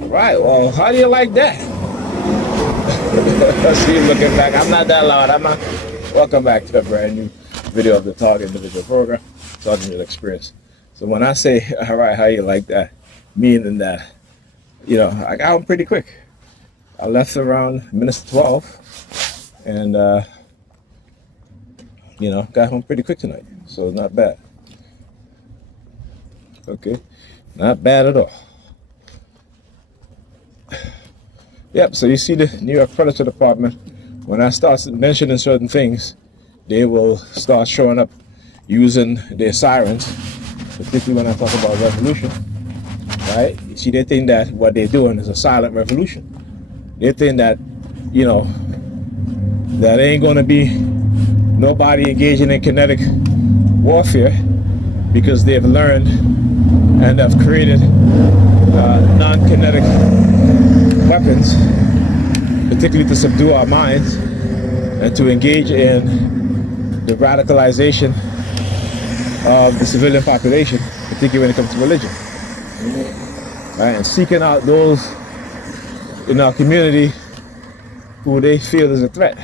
Right, well, how do you like that? I see you looking back. I'm not that loud. I'm not. Welcome back to a brand new video of the Target Individual Program, Target Individual Experience. So when I say, all right, how you like that? Meaning that, I got home pretty quick. I left around minutes to 12 and, got home pretty quick tonight. So not bad. Okay, not bad at all. Yep, so you see the New York Predator Department, when I start mentioning certain things, they will start showing up using their sirens, particularly when I talk about revolution, right? You see, they think that what they're doing is a silent revolution. They think that, that ain't gonna be nobody engaging in kinetic warfare because they've learned and have created non-kinetic weapons, particularly to subdue our minds and to engage in the radicalization of the civilian population, particularly when it comes to religion. Right? And seeking out those in our community who they feel is a threat.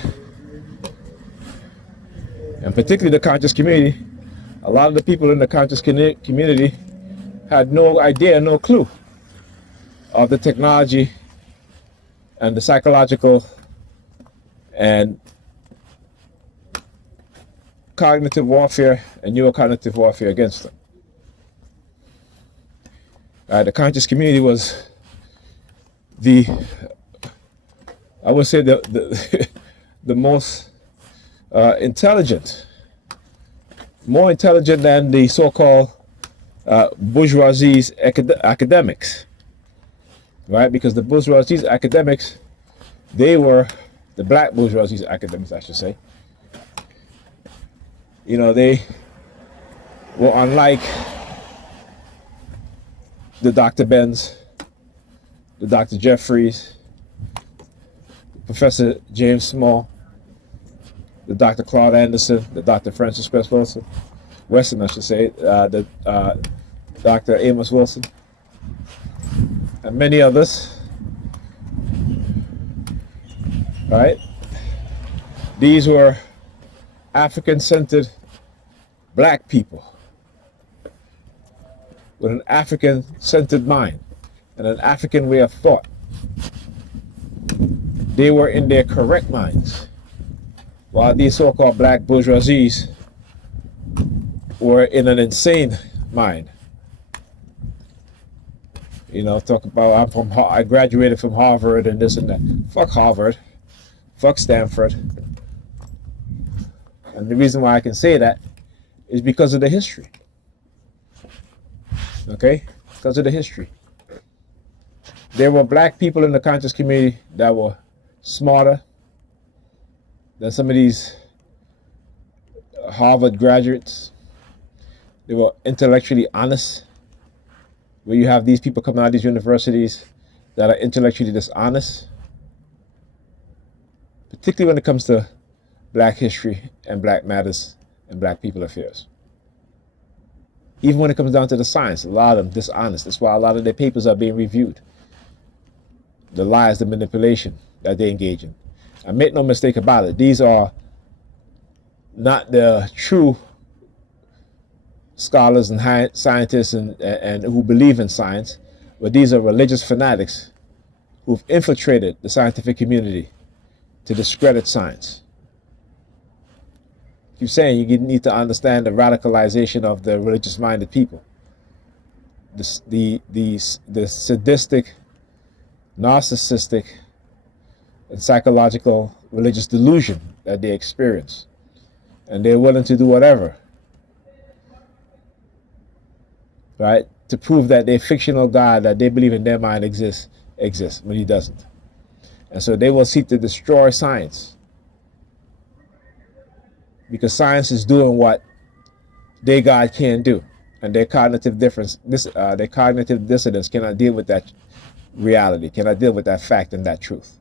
And particularly the conscious community, a lot of the people in the conscious community had no idea, no clue of the technology and the psychological and cognitive warfare and neurocognitive warfare against them. The conscious community was I would say the most intelligent, more intelligent than the so-called bourgeoisie's academics, right? Because the bourgeoisie's academics, they were the black bourgeoisie's academics, I should say. They were unlike the Dr. Benz, the Dr. Jeffries, Professor James Small, the Dr. Claude Anderson, the Dr. Francis Cress Weston, I should say, the Dr. Amos Wilson, and many others. Right? These were African-centered black people with an African-centered mind and an African way of thought. They were in their correct minds, while these so-called black bourgeoisies were in an insane mind. Talk about I graduated from Harvard and this and that. Fuck Harvard, fuck Stanford. And the reason why I can say that is because of the history. Okay? Because of the history. There were black people in the conscious community that were smarter than some of these Harvard graduates. They were intellectually honest. Where you have these people coming out of these universities that are intellectually dishonest, particularly when it comes to black history and black matters and black people affairs. Even when it comes down to the science, a lot of them dishonest. That's why a lot of their papers are being reviewed. The lies, the manipulation that they engage in. And make no mistake about it, these are not the true scholars and scientists and who believe in science, but these are religious fanatics who've infiltrated the scientific community to discredit science. I keep saying you need to understand the radicalization of the religious-minded people, the sadistic, narcissistic, and psychological religious delusion that they experience, and they're willing to do whatever, right, to prove that their fictional God that they believe in their mind exists when he doesn't. And so they will seek to destroy science, because science is doing what their God can't do, and their cognitive dissonance cannot deal with that reality, cannot deal with that fact and that truth.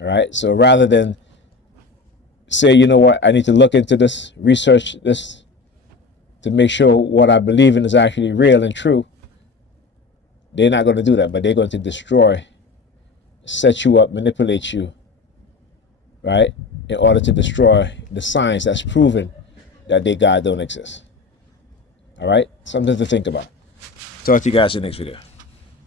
All right. So rather than say, you know what, I need to look into this, research this, to make sure what I believe in is actually real and true, They're not going to do that, but they're going to destroy, set you up, manipulate you, right, in order to destroy the science that's proven that their God don't exist. All right? Something to think about. Talk to you guys in the next video.